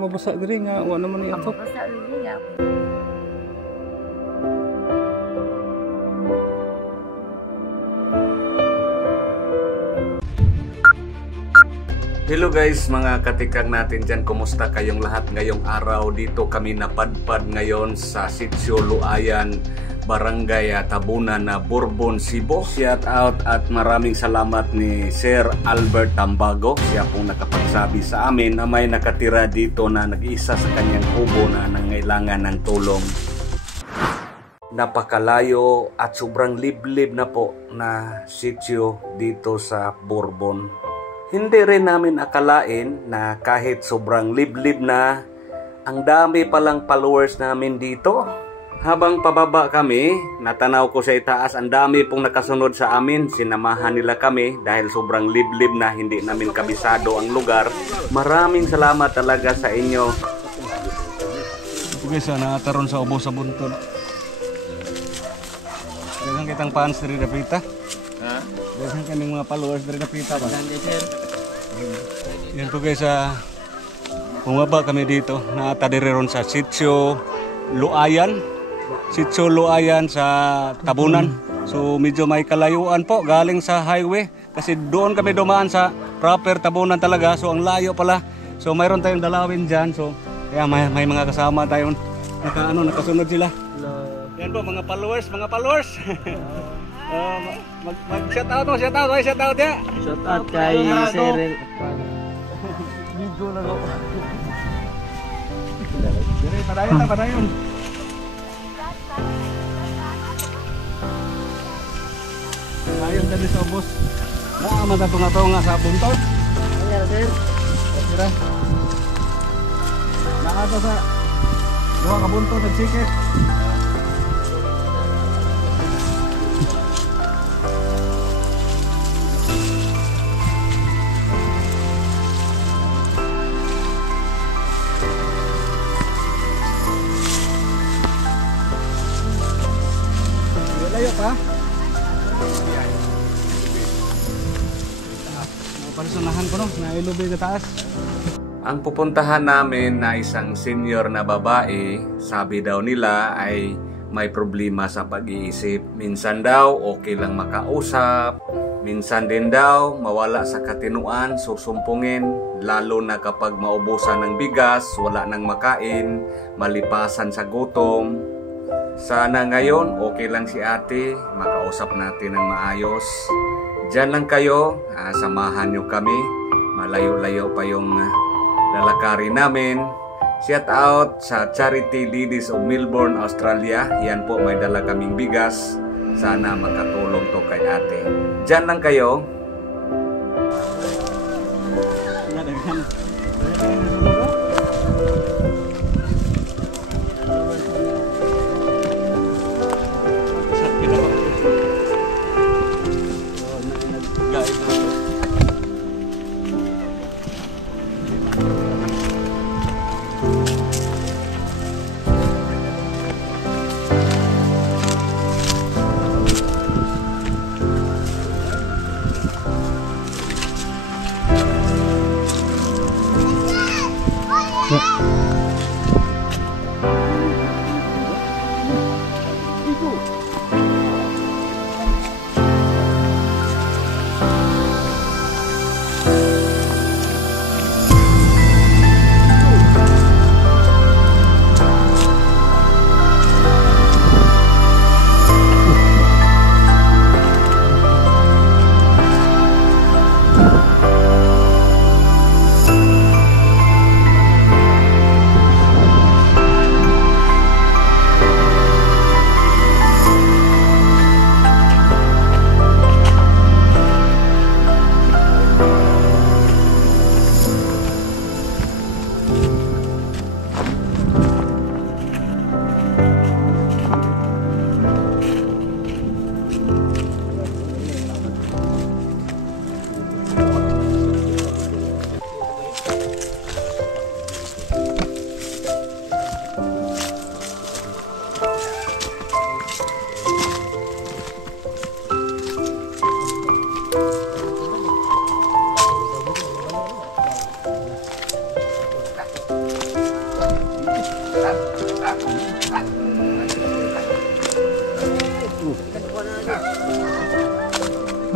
mabasa diri nga wa naman ni ato. Basta rin niya. Hello guys, mga katikang natin dyan. Kumusta kayong lahat ngayong araw? Dito kami napadpad ngayon sa Sitio Luayan, Barangay Tabunan na Bourbon, Cebu. Shout out at maraming salamat ni Sir Albert Tambago. Siya pong nakapagsabi sa amin na may nakatira dito na nag-isa sa kanyang kubo na nangailangan ng tulong. Napakalayo at sobrang liblib na po na sitio dito sa Bourbon. Hindi rin namin akalain na kahit sobrang liblib na, ang dami palang followers namin dito. Habang pababa kami, natanaw ko sa itaas, ang dami pong nakasunod sa amin. Sinamahan nila kami dahil sobrang liblib na hindi namin kabisado ang lugar. Maraming salamat talaga sa inyo. Okay, sana nataron sa ubo sa buntod. Dagang kitang fans dari Dapita. Ha? Dagang kaming mga followers dari Dapita ba? Yan po guys, bumaba kami dito. Nakatadiri ron sa Sitio Luayan. Sitio Luayan sa Tabunan. So medyo may kalayuan po galing sa highway. Kasi doon kami dumaan sa proper Tabunan talaga. So ang layo pala. So mayroon tayong dalawin dyan. So kaya may mga kasama tayo. Nakasunod sila. Yan po mga followers. Mag-shoutout mo, shoutout ya. Shoutout kay Sir. Bigo na ko. Dire padayon. Ayun tadi sa bus. Naaman na tunga sa buntod. Ayan, sir. Tira. Nakata sa duha ka buntod nagsikit. Layo pa? Palisunahan ko no, nailubi ka taas. Ang pupuntahan namin na isang senior na babae, sabi daw nila ay may problema sa pag-iisip. Minsan daw okay lang makausap, minsan din daw mawala sa katinuan, susumpungin, lalo na kapag maubusan ng bigas, wala nang makain, malipasan sa gutom. Sana ngayon okay lang si ate, makausap natin ng maayos. Diyan lang kayo, samahan nyo kami. Malayo-layo pa yung lalakarin namin. Shout out sa Charity Ladies of Melbourne, Australia. Yan po, may dala kaming bigas. Sana makatulong to kay ate. Diyan lang kayo.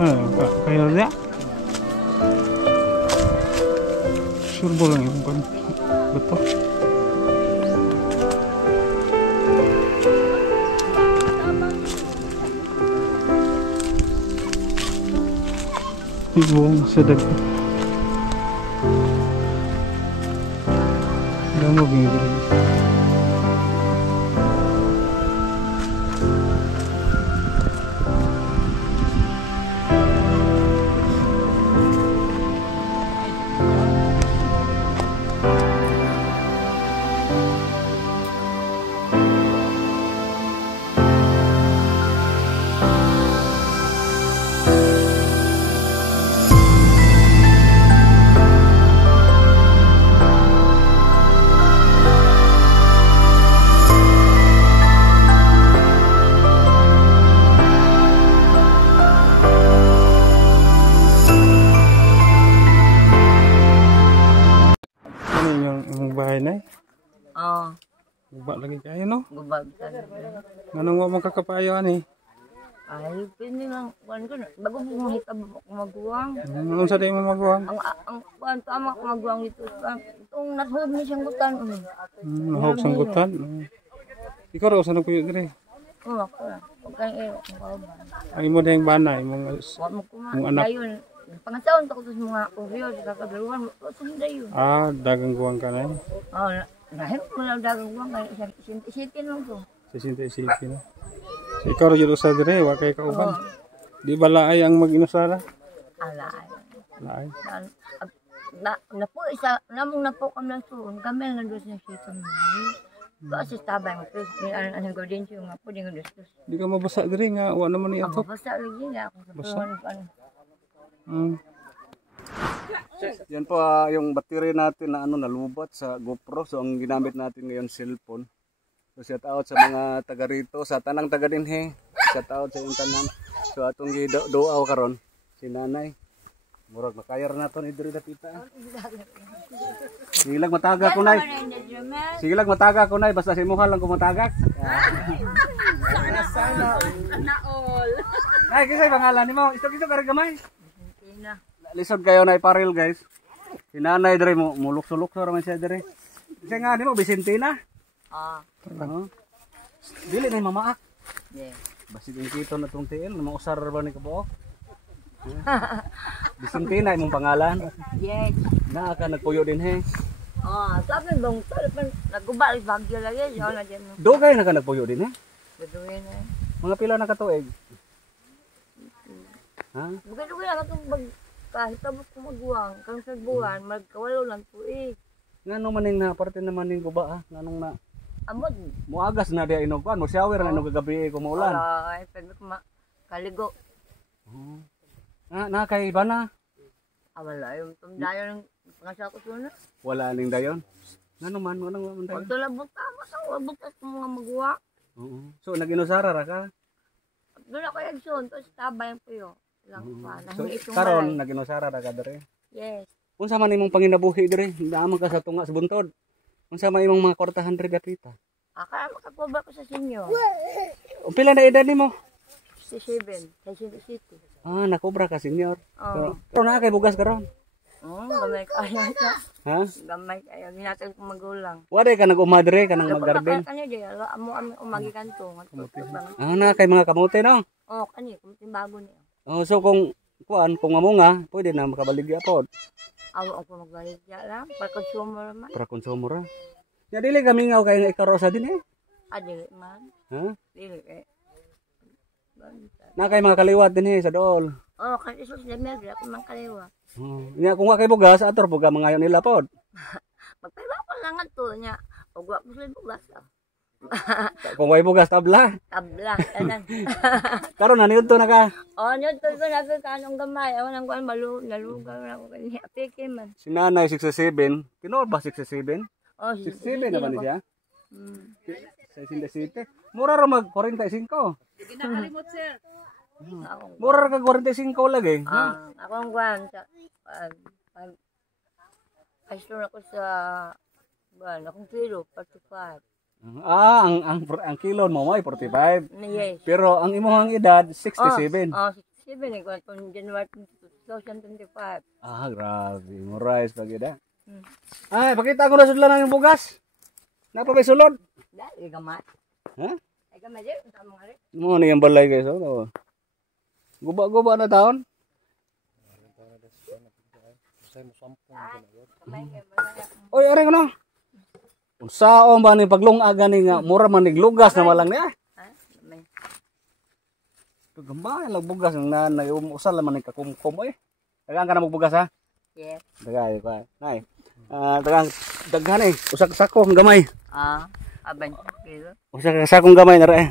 Kaya niya. Sure ba lang yung kan? Betul. Ibong sedek. Damo gini. Bahay na Oo. guba lagi kayo no Gubag ka. nganong wa makakapayo ani Ay, pwede lang. Kuhan ko na. Bago mo hitab ako maguwang. nganong sa di mo magawa Ang kuhan tama ko maguwang dito. Itong nashub ni siyang butan. hawak sanggutan ikaw raw sa nagpuyo dire Oo, ako na. Huwag kang iyo. Ang kauban. ang imo dayang bana imong Huwag mo kumain. Yung anak. Dayon. Pangasaon ko sa mga kuryo. Sa kagaluhan. Huwag dayon. dagang guwang ka na Oo, dahil ko lang dagang buwang. Sinti lang to. sa Sinti City na so, ikaw raw jud usa dire wa kay kauban Oo. di ba laay ang mag-inusara Alay. laay Napo isa. Namong napo kami lang suon. Kami lang dos na siya kami. Kasi tabay mo. Pero ang gordin siya nga po. Di nga dos. di ka mabasa dire nga wa naman ni Ang atop basta lagi nga ako sa Basta? puwan ko ano. Yan po yung battery natin na nalubot sa GoPro. So ang ginamit natin ngayon cellphone. So shout out sa mga taga rito, sa tanang taga dinhe. Shout out sa inyong tanan. So atong giduaw karon si nanay. Murag makayar na to ni diri dapita. Silag mataga ko nay. Silag mataga ko nay basta simuha lang ko matagak. Na all. Nay kisay pangalan nimo? Isto kare gamay. Tina. Lisod kayo nay paril guys. Si nanay diri mo muluk-suluk sa man siya diri. Kasi nga nimo Vicentina. Dili na mamaak. Yeah. Basi din kito na tong tiil, mausar ba ni kabuok? Vicentina imong pangalan. Yes. Naa ka nagpuyo din he. Sabi bang talagang nagubalik bagyo lagi. Yun na dyan. Dugay na ka nagpuyo din he. Gaduhin na. Mga pila na katuig. Ha? Bugay-bugay lang itong kahit tapos ko maguwang. Kang sa buwan, magkawalo lang po eh. Ngano maning na parte naman ning guba ah. Nganong na Amod. muagas na dia inog kan, mo shower na inog gabi kung maulan. Ay, pwede ko kaligo. Na kay bana. Wala yung tumdayo ng pangasya ko suna. Wala ning dayon. Ngano man dayon. Kung ito lang buta, butas ko mga maguwa. Oo. So naginusara ra ka. Doon ako yung son, tapos tabay po yun. Lang pa. So Nahing itong karon balay. naginusara ra ka diri. Yes. Unsa man imong panginabuhi diri? Daaman ka sa tunga sa buntod. Unsa man imong mga kwartahan diri dapita? Kaya makakover ko sa senyo. Pila na edad nimo? 67, sa City. Nakobra ka senior. Oo. Pero na kay bugas karon. Gamay kaya sa. Ha? Gamay kaya. Ginatag kong magulang. Wala ka nag-umadre ka nang mag-garden. Kanya dyan. Amo umagikan to. Na kay mga kamote no. Kanya. Kumutin bago niya. So kung mamunga, pwede na makabaligya pod. Awa ako magbalik dyan lang. Pag-consumer man. Para konsumo ra. Ya dili kami ngaw kay ikarosa din eh. Dili man. Ha? Dili eh. Na kay mga kaliwat din eh sa dool. Kaya isos na meron. Ako mang kaliwa. Nya kung wa kay bugas ator buga mangayon nila pod. Magpaiba ko lang nga to niya. Ugwa ko sila bugas. Kung way bugas tabla. Tabla. Tanan. Karon na niudto na ka. Nyo to ko nabi ka anong gamay. Awan ang kuwan nalugaw na ako kanya. Apeke man. Si nanay 67. Tinuod ba 67? 67 na ba ni siya? Sa 67. Mura ra mag 45. Sige na kalimot sir. Mura ra ka 45 lagi. Ako ang kuwan. Kaistro na ko sa akong kilo, 45. Ang kilon mo ay 45. Yes. Pero ang imong edad 67. 67. 27 eh, kung January 2025. Ah, grabe. Morais pagi da. Hmm. Ay, pakita ko na sudlan ang bugas. Napa may sulod? Dahil gamay. Ha? Ay gamay din, ang tamang hari. Mo ni yung balay guys, oh. Guba-guba na taon. Gamay kay malaya. Oy, are ko no. Unsaon ba ni paglungagan ni nga mura man nig lugas na walang niya? Ha? Gamay. Gambay lang bugas na usal man ni kakumkum eh. Dagan ka na magbugas ha. Yes. Dagay pa. Nay. Dagang daghan eh. Usa ka sako ang gamay. Aban kilo. Usa ka sakong gamay na ra eh.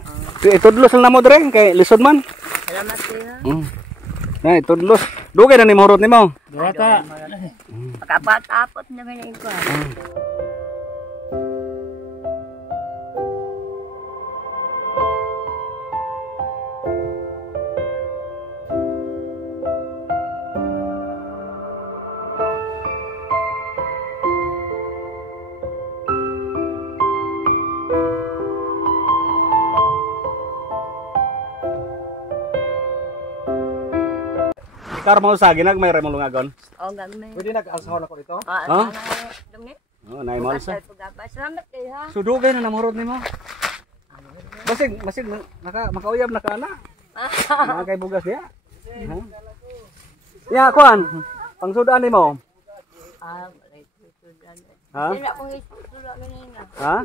Itudlos lang na mo dire kay lisod man. Salamat sa'yo. Nay, tudlos. Dugay na ni mahurot nimo. Durata. Makapat-apot na may naing ko. Ikar mo sa ginag may remong lungagon. O gamay. Pwede nag-alsahon ako dito? Ha? Dumi. Oh, nay mo sa. Salamat kayo ha. So dugay na mahurot nimo. Basig makauyab na ka na. Mga kay bugas dia. Ha? Ya, kuan. Pangsudan nimo. Malay sudan. Ha? Sila kong isulat ganina. Ha?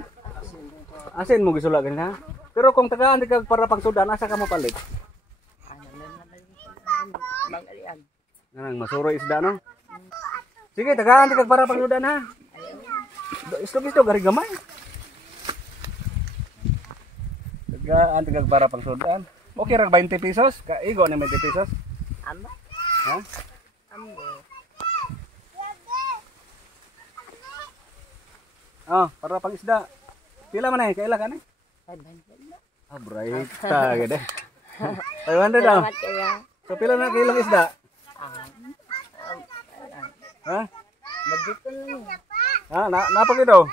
Asin mo gisulak ganina. Pero kung tagaan di ka para pangsudan asa ka mo palit? Bangalian. Nang masuro isda no. Sige, tagaan di ka para pangsudan ha. Isto gari gamay. Tagaan di ka para pangsudan. Okay ra 20 pesos. Kaigo ni 20 pesos. Amba. Ha? Ambo. Para pang isda. Pila man eh, kaila ka ni? 500 na. Bright ta gede. 500 daw. Salamat kayo. So pila na kilong isda? Ha? Magdito lang. Ha, napagi daw.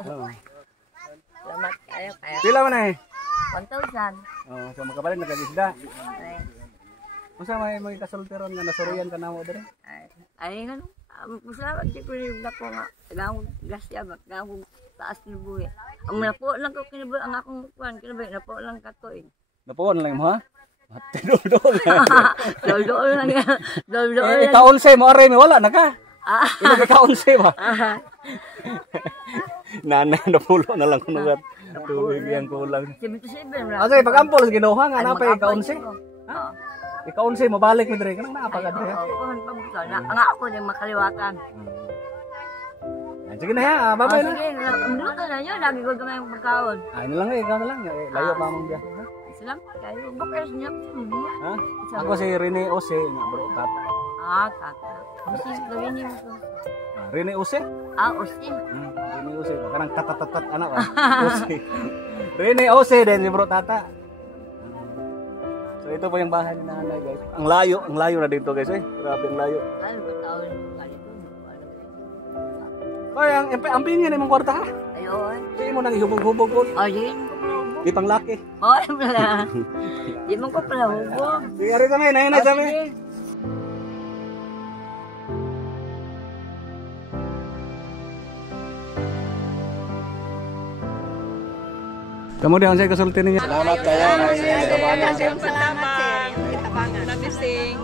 Salamat kayo. Kaya Pila man eh. 1,000. So makapalit na kag isda. Ay. Usa may kasultiron nga nasuriyan ka namo dire? Ay nga no. Masalamat di ko rin na po nga. Tagang gasya ba? Tagang taas ni buhi. Ang napo lang ko kinabuhi. Ang akong kuhan kinabuhi. Napo lang katoin. Napuon lang mo ha? Matidol. Dol-dol lang yan. Dol-dol lang. Ika-11 mo aray mi wala na ka. Ah. Ila ika-11 ba? Ah. Nanay na pulo na lang kunugat. Tubig yang kulang. 77 lang. Okay, pag-ampol sa ginuha nga napay ika-11. Ha? Ika-11 mo balik mi dire kanang naapa ka dire. Kuhan pa buto. Ang ako din makaliwatan. Sige na ha, babay na. Sige, ang luto na yun. Lagi ko gamay yung pagkaon. Ay na lang ikaw na lang. Layo pa mong biyahe ha. Salamat kayo. Bakit niya? Ha? Ako si Rene Ose nga bro tata. Tata. Kasi gawin niyo ito. Rene Ose? Osti. Rene Ose. Kanang tatatatat anak ah. Ose. Rene Ose din si bro tata. So ito po yung bahay ni nanay guys. Ang layo na dito guys eh. Grabe ang layo. Ano ba tawag ng kalito? Oy, ang pingin ni mong kwarta ha. Ayun. Sige mo nang ihubog-hubog ko. Ayun. Di pang laki. Oy, wala. Di mo ko pala hubog. Sige ari kami, nay kami. Kamu di saya kasulti niya. Salamat kayo. Salamat sir. Salamat sir. Nabising.